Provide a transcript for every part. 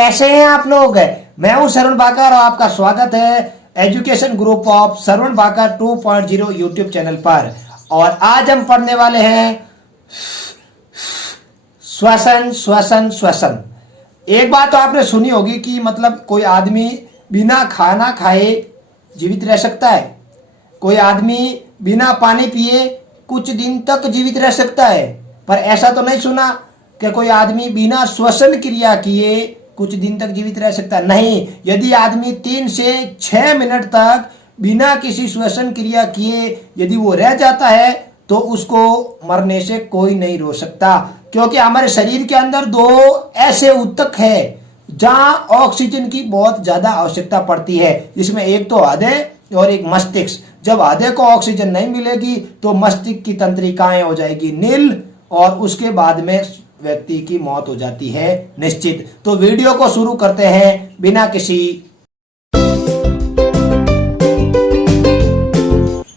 कैसे हैं आप लोग। मैं हूं श्रवण बाकर और आपका स्वागत है education group of Shravan Bakar 2.0 YouTube channel पर। और आज हम पढ़ने वाले हैं श्वसन श्वसन श्वसन। एक बात तो आपने सुनी होगी कि मतलब कोई आदमी बिना खाना खाए जीवित रह सकता है, कोई आदमी बिना पानी पिए कुछ दिन तक जीवित रह सकता है, पर ऐसा तो नहीं सुना कि कोई आदमी बिना श्वसन क्रिया किए कुछ दिन तक जीवित रह सकता है। नहीं, यदि आदमी 3 से 6 मिनट तक बिना किसी श्वसन क्रिया किए यदि वो रह जाता है तो उसको मरने से कोई नहीं रोक सकता, क्योंकि हमारे शरीर के अंदर 2 ऐसे ऊतक है जहां ऑक्सीजन की बहुत ज्यादा आवश्यकता पड़ती है, जिसमें एक तो हृदय और एक मस्तिष्क। जब हृदय को ऑक्सीजन नहीं मिलेगी तो मस्तिष्क की तंत्रिकाएं हो जाएगी नील और उसके बाद में व्यक्ति की मौत हो जाती है निश्चित। तो वीडियो को शुरू करते हैं बिना किसी।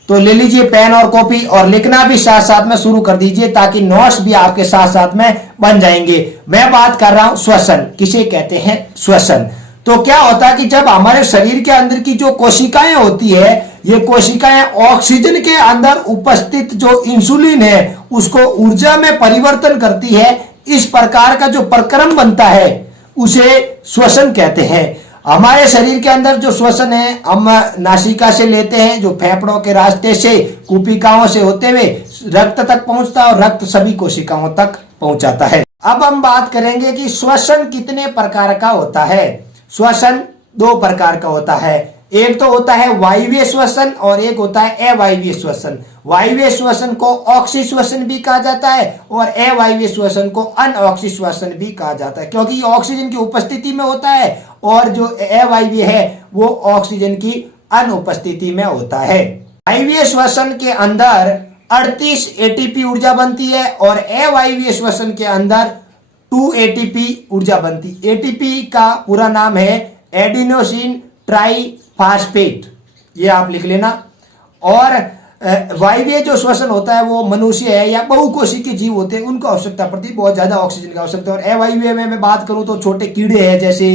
तो ले लीजिए पेन और कॉपी और लिखना भी साथ साथ में शुरू कर दीजिए ताकि नोट्स भी आपके साथ साथ में बन जाएंगे। मैं बात कर रहा हूं श्वसन। किसे कहते हैं श्वसन? तो क्या होता है कि जब हमारे शरीर के अंदर की जो कोशिकाएं होती है, ये कोशिकाएं ऑक्सीजन के अंदर उपस्थित जो इंसुलिन है उसको ऊर्जा में परिवर्तन करती है। इस प्रकार का जो प्रक्रम बनता है उसे श्वसन कहते हैं। हमारे शरीर के अंदर जो श्वसन है हम नासिका से लेते हैं, जो फेफड़ों के रास्ते से कुपिकाओं से होते हुए रक्त तक पहुंचता है और रक्त सभी कोशिकाओं तक पहुंचाता है। अब हम बात करेंगे कि श्वसन कितने प्रकार का होता है। श्वसन 2 प्रकार का होता है। एक तो होता है वायवीय श्वसन और एक होता है अवायवीय श्वसन। वायवीय श्वसन को ऑक्सी श्वसन भी कहा जाता है और अवायवीय श्वसन को अनऑक्सी श्वसन भी कहा जाता है, क्योंकि ऑक्सीजन की उपस्थिति में होता है और जो अवायवीय है वो ऑक्सीजन की अनुपस्थिति में होता है। वायवीय श्वसन के अंदर 38 एटीपी ऊर्जा बनती है और अवायवीय श्वसन के अंदर 2 एटीपी ऊर्जा बनती। एटीपी का पूरा नाम है एडिनोसिन ट्राइफॉस्फेट, ये आप लिख लेना। और वायवीय जो श्वसन होता है वो मनुष्य है या बहुकोशिकीय जीव होते हैं, उनको आवश्यकता पड़ती है, बहुत ज्यादा ऑक्सीजन की आवश्यकता है। और अवायवीय में मैं बात करूं तो छोटे कीड़े हैं जैसे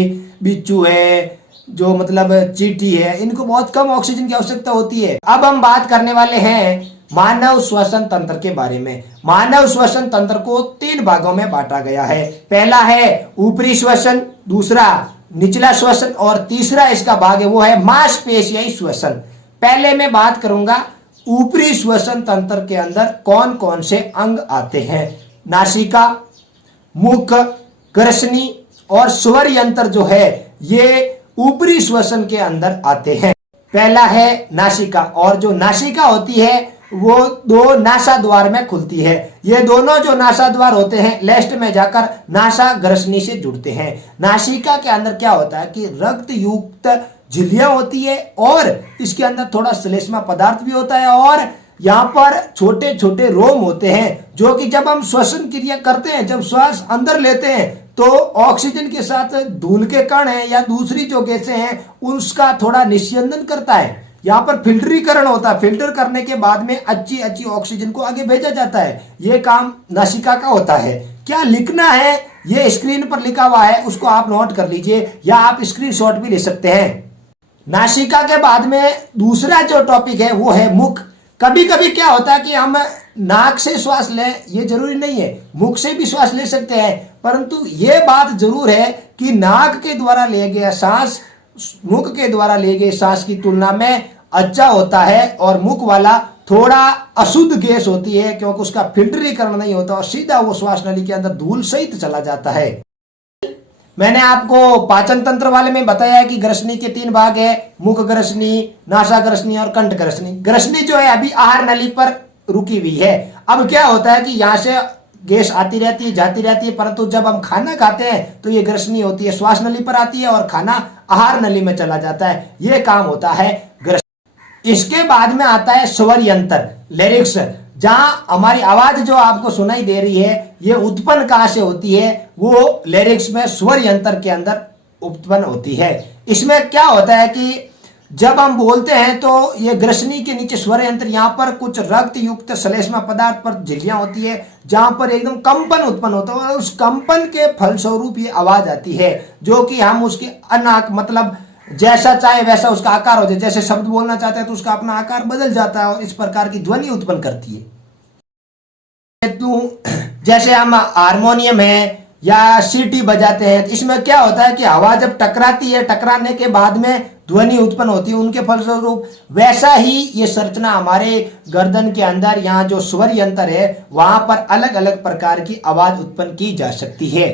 बिच्छू है, जो मतलब चींटी है, इनको बहुत कम ऑक्सीजन की आवश्यकता होती है। अब हम बात करने वाले हैं मानव श्वसन तंत्र के बारे में। मानव श्वसन तंत्र को 3 भागों में बांटा गया है। पहला है ऊपरी श्वसन, दूसरा निचला श्वसन और तीसरा इसका भाग है वो है मांसपेशियाई श्वसन। पहले मैं बात करूंगा ऊपरी श्वसन तंत्र के अंदर कौन कौन से अंग आते हैं। नासिका, मुख, ग्रसनी और स्वर यंत्र जो है ये ऊपरी श्वसन के अंदर आते हैं। पहला है नासिका, और जो नासिका होती है वो 2 नासा द्वार में खुलती है। ये दोनों जो नासा द्वार होते हैं लेफ्ट में जाकर नासा ग्रसनी से जुड़ते हैं। नासिका के अंदर क्या होता है कि रक्त युक्त झिल्लियां होती है और इसके अंदर थोड़ा श्लेष्मा पदार्थ भी होता है और यहाँ पर छोटे छोटे रोम होते हैं, जो कि जब हम श्वसन क्रिया करते हैं, जब श्वास अंदर लेते हैं तो ऑक्सीजन के साथ धूल के कण है या दूसरी जो गैसें हैं उसका थोड़ा निस्यंदन करता है। यहाँ पर फिल्टरीकरण होता है, फिल्टर करने के बाद में अच्छी अच्छी ऑक्सीजन को आगे भेजा जाता है। ये काम नासिका का होता है। क्या लिखना है ये स्क्रीन पर लिखा हुआ है, उसको आप नोट कर लीजिए या आप स्क्रीनशॉट भी ले सकते हैं। नासिका के बाद में दूसरा जो टॉपिक है वो है मुख। कभी कभी क्या होता है कि हम नाक से श्वास लें, ये जरूरी नहीं है, मुख से भी श्वास ले सकते हैं, परंतु ये बात जरूर है कि नाक के द्वारा लिए गया सांस मुख के द्वारा लिए गए सांस की तुलना में अच्छा होता है और मुख वाला थोड़ा अशुद्ध गैस होती है, क्योंकि उसका फिल्टरीकरण नहीं होता और सीधा वो श्वास नली के अंदर धूल सहित चला जाता है। मैंने आपको पाचन तंत्र वाले में बताया है कि ग्रसनी के 3 भाग है, मुख ग्रसनी, नासा ग्रसनी और कंठ ग्रसनी। ग्रसनी जो है अभी आहार नली पर रुकी हुई है। अब क्या होता है कि यहाँ से गैस आती रहती है जाती रहती है, परंतु जब हम खाना खाते हैं तो ये ग्रसनी होती है, श्वास नली पर आती है और खाना आहार नली में चला जाता है। ये काम होता है ग्रसनी। इसके बाद में आता है स्वर यंत्र, लिरिक्स, जहां हमारी आवाज जो आपको सुनाई दे रही है ये उत्पन्न कहां से होती है, वो लिरिक्स में स्वर यंत्र के अंदर उत्पन्न होती है। इसमें क्या होता है कि जब हम बोलते हैं तो ये ग्रसनी के नीचे स्वर यंत्र, यहाँ पर कुछ रक्त युक्त श्लेष्मा पदार्थ पर झिल्लियां होती है जहां पर एकदम कंपन उत्पन्न होता है और उस कंपन के फलस्वरूप ये आवाज आती है, जो कि हम उसके अनाक मतलब जैसा चाहे वैसा उसका आकार हो जाए। जैसे शब्द बोलना चाहते हैं तो उसका अपना आकार बदल जाता है और इस प्रकार की ध्वनि उत्पन्न करती है। तो जैसे हम हारमोनियम है या सीटी बजाते हैं, इसमें क्या होता है कि हवा जब टकराती है, टकराने के बाद में ध्वनि उत्पन्न होती है उनके फलस्वरूप, वैसा ही ये संरचना हमारे गर्दन के अंदर यहाँ जो स्वर यंत्र है वहां पर अलग अलग प्रकार की आवाज उत्पन्न की जा सकती है।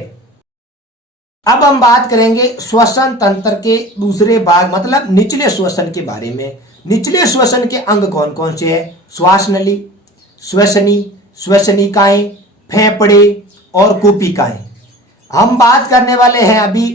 अब हम बात करेंगे श्वसन तंत्र के दूसरे भाग मतलब निचले श्वसन के बारे में। निचले श्वसन के अंग कौन कौन से हैं? श्वास नली, श्वसनी, श्वसनिकाएं, फेफड़े और कूपिकाएं। हम बात करने वाले हैं अभी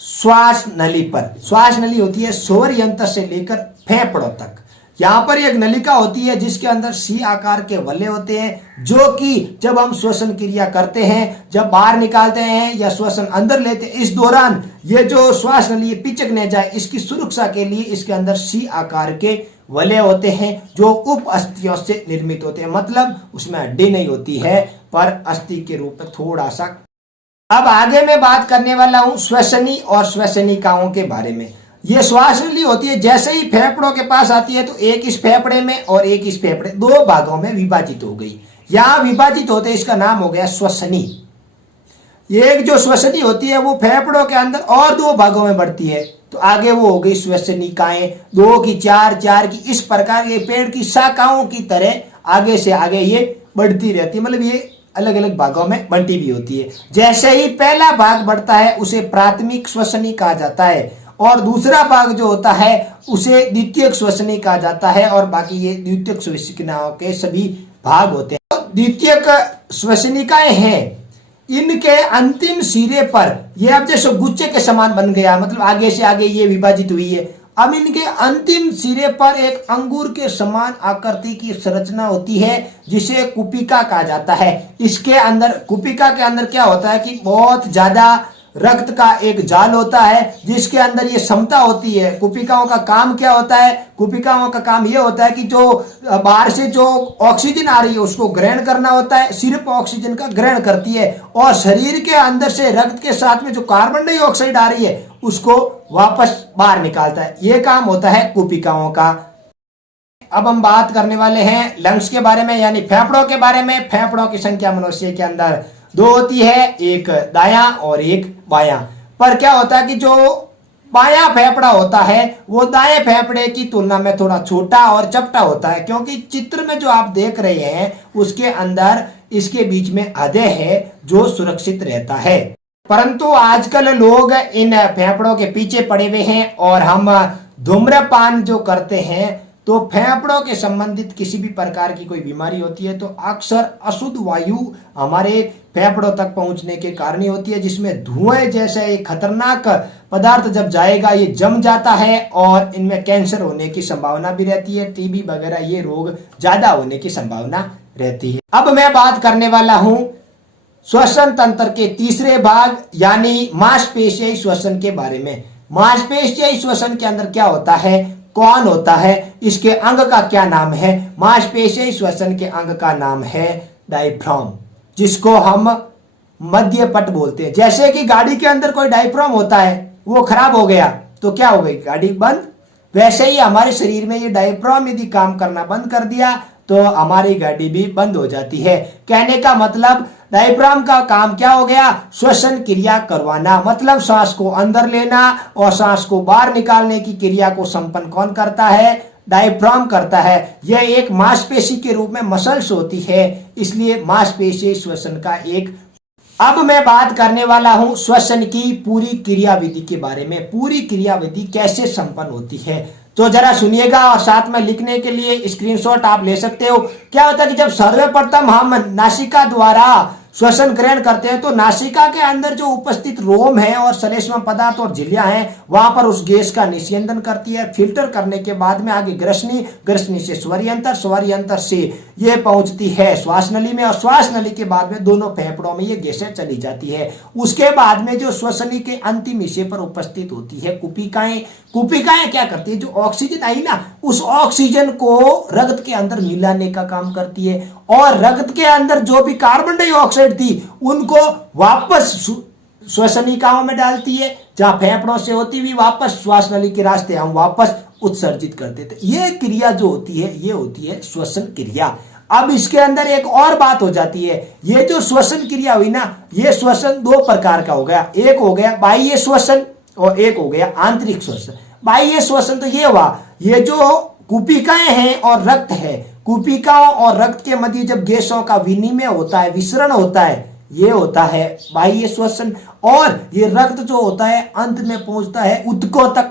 श्वास नली पर। श्वास नली होती है स्वर यंत्र से लेकर फेफड़ों तक। यहाँ पर एक नलिका होती है जिसके अंदर सी आकार के वल्ले होते हैं, जो कि जब हम श्वसन क्रिया करते हैं, जब बाहर निकालते हैं या श्वसन अंदर लेते हैं, इस दौरान ये जो श्वास नली पिचक न जाए इसकी सुरक्षा के लिए इसके अंदर सी आकार के वलय होते हैं जो उप अस्थियों से निर्मित होते हैं। मतलब उसमें हड्डी नहीं होती है पर अस्थि के रूप में थोड़ा सा। अब आगे मैं बात करने वाला हूं श्वसनी और श्वसनिकाओं के बारे में। ये श्वास नली होती है, जैसे ही फेफड़ों के पास आती है तो एक इस फेफड़े में और एक इस फेफड़े, दो भागों में विभाजित हो गई। यहां विभाजित होते इसका नाम हो गया श्वसनी। एक जो श्वसनी होती है वो फेफड़ों के अंदर और दो भागों में बढ़ती है तो आगे वो हो गई श्वसनिकाएं, दो की चार, चार की, इस प्रकार ये पेड़ की शाखाओं की तरह आगे से आगे ये बढ़ती रहती है। मतलब ये अलग अलग भागों में बंटी भी होती है। जैसे ही पहला भाग बढ़ता है उसे प्राथमिक श्वसनी कहा जाता है और दूसरा भाग जो होता है उसे द्वितीयक श्वसनी कहा जाता है और बाकी ये द्वितीयक श्वसनिकाओं के सभी भाग होते हैं। द्वितीयक श्वसनिकाएं हैं, इनके अंतिम सिरे पर ये अब जैसे गुच्छे के समान बन गया, मतलब आगे से आगे ये विभाजित हुई है। अब इनके अंतिम सिरे पर एक अंगूर के समान आकृति की संरचना होती है जिसे कुपिका कहा जाता है। इसके अंदर कुपिका के अंदर क्या होता है कि बहुत ज्यादा रक्त का एक जाल होता है जिसके अंदर ये क्षमता होती है। कुपिकाओं का काम क्या होता है? कुपिकाओं का काम ये होता है कि जो बाहर से जो ऑक्सीजन आ रही है उसको ग्रहण करना होता है, सिर्फ ऑक्सीजन का ग्रहण करती है और शरीर के अंदर से रक्त के साथ में जो कार्बन डाइऑक्साइड आ रही है उसको वापस बाहर निकालता है। ये काम होता है कुपिकाओं का। अब हम बात करने वाले हैं लंग्स के बारे में, यानी फेफड़ों के बारे में। फेफड़ों की संख्या मनुष्य के अंदर दो होती है, एक दायां और एक बायां। पर क्या होता है कि जो बायां फेफड़ा होता है वो दाएं फेफड़े की तुलना में थोड़ा छोटा और चपटा होता है, क्योंकि चित्र में जो आप देख रहे हैं उसके अंदर इसके बीच में हृदय है जो सुरक्षित रहता है। परंतु आजकल लोग इन फेफड़ों के पीछे पड़े हुए हैं और हम धूम्रपान जो करते हैं तो फेफड़ों के संबंधित किसी भी प्रकार की कोई बीमारी होती है तो अक्सर अशुद्ध वायु हमारे फेफड़ों तक पहुंचने के कारण ही होती है, जिसमें धुएं जैसा एक खतरनाक पदार्थ जब जाएगा ये जम जाता है और इनमें कैंसर होने की संभावना भी रहती है, टीबी वगैरह ये रोग ज्यादा होने की संभावना रहती है। अब मैं बात करने वाला हूं श्वसन तंत्र के तीसरे भाग यानी मांसपेशियाई श्वसन के बारे में। मांसपेशियाई श्वसन के अंदर क्या होता है, कौन होता है, इसके अंग का क्या नाम है? मांसपेशियाई श्वसन के अंग का नाम है डायफ्राम, जिसको हम मध्य पट बोलते हैं। जैसे कि गाड़ी के अंदर कोई डायफ्राम होता है, वो खराब हो गया तो क्या हो गई, गाड़ी बंद। वैसे ही हमारे शरीर में ये डायफ्राम यदि काम करना बंद कर दिया तो हमारी गाड़ी भी बंद हो जाती है। कहने का मतलब डायफ्राम का काम क्या हो गया, श्वसन क्रिया करवाना, मतलब सांस को अंदर लेना और सांस को बाहर निकालने की क्रिया को संपन्न कौन करता है, डायफ्राम करता है। यह एक मांसपेशी के रूप में मसल्स होती है, इसलिए मांसपेशी श्वसन का एक। अब मैं बात करने वाला हूं श्वसन की पूरी क्रियाविधि के बारे में। पूरी क्रियाविधि कैसे संपन्न होती है तो जरा सुनिएगा और साथ में लिखने के लिए स्क्रीनशॉट आप ले सकते हो। क्या होता है कि जब सर्वप्रथम हम नासिका द्वारा श्वसन ग्रहण करते हैं तो नासिका के अंदर जो उपस्थित रोम है और श्लेष्म पदार्थ और झिल्लियां हैं वहां पर उस गैस का निस्यंदन करती है। फिल्टर करने के बाद में आगे ग्रसनी, ग्रसनी से स्वरियंत्र, स्वरियंत्र से ये पहुंचती है श्वास नली में, और श्वास नली के बाद में दोनों फेफड़ों में ये गैसें चली जाती है। उसके बाद में जो श्वसनी के अंतिम हिस्से पर उपस्थित होती है कुपिकाएं। कुपिकाएं क्या करती है, जो ऑक्सीजन आई ना उस ऑक्सीजन को रक्त के अंदर मिलाने का काम करती है, और रक्त के अंदर जो भी कार्बन डाइऑक्साइड थी उनको वापस श्वसनिकाओं में डालती है, जहां फेफड़ों से होती हुई वापस श्वास नली के रास्ते हम वापस उत्सर्जित कर देते। ये क्रिया जो होती है ये होती है श्वसन क्रिया। अब इसके अंदर एक और बात हो जाती है, ये जो श्वसन क्रिया हुई ना, ये श्वसन दो प्रकार का हो गया। एक हो गया बाह्य श्वसन और एक हो गया आंतरिक श्वसन। बाह्य श्वसन तो ये हुआ, ये जो कुपिकाएं हैं और रक्त है, कुपिकाओं और रक्त के मध्य जब गैसों का विनिमय होता है, विसरण होता है, ये होता है बाह्य श्वसन। और ये रक्त जो होता है अंत में पहुंचता है ऊतकों तक,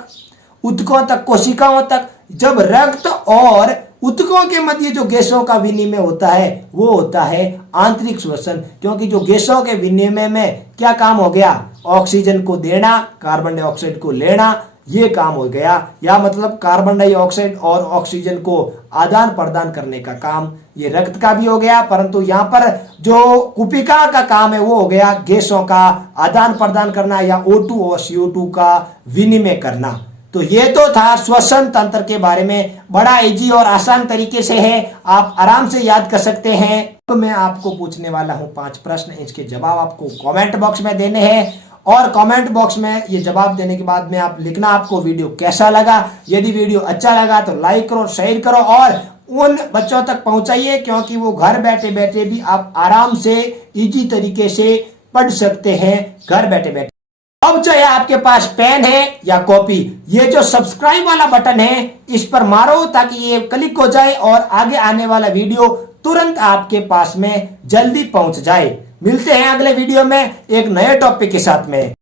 ऊतकों तक, कोशिकाओं तक। जब रक्त और ऊतकों के मध्य जो गैसों का विनिमय होता है वो होता है आंतरिक श्वसन, क्योंकि जो गैसों के विनिमय में क्या काम हो गया, ऑक्सीजन को देना, कार्बन डाइऑक्साइड को लेना, ये काम हो गया। या मतलब कार्बन डाइऑक्साइड और ऑक्सीजन को आदान प्रदान करने का काम ये रक्त का भी हो गया, परंतु यहाँ पर जो कुपिका का काम है वो हो गया गैसों का आदान प्रदान करना या O2 और CO2 का विनिमय करना। तो ये तो था श्वसन तंत्र के बारे में, बड़ा इजी और आसान तरीके से है, आप आराम से याद कर सकते हैं। तो मैं आपको पूछने वाला हूं 5 प्रश्न, इसके जवाब आपको कमेंट बॉक्स में देने हैं, और कमेंट बॉक्स में ये जवाब देने के बाद में आप लिखना आपको वीडियो कैसा लगा। यदि वीडियो अच्छा लगा तो लाइक करो, शेयर करो और उन बच्चों तक पहुंचाइए, क्योंकि वो घर बैठे बैठे भी आप आराम से इजी तरीके से पढ़ सकते हैं, घर बैठे बैठे। अब चाहे आपके पास पेन है या कॉपी, ये जो सब्सक्राइब वाला बटन है इस पर मारो ताकि ये क्लिक हो जाए और आगे आने वाला वीडियो तुरंत आपके पास में जल्दी पहुंच जाए। मिलते हैं अगले वीडियो में एक नए टॉपिक के साथ में।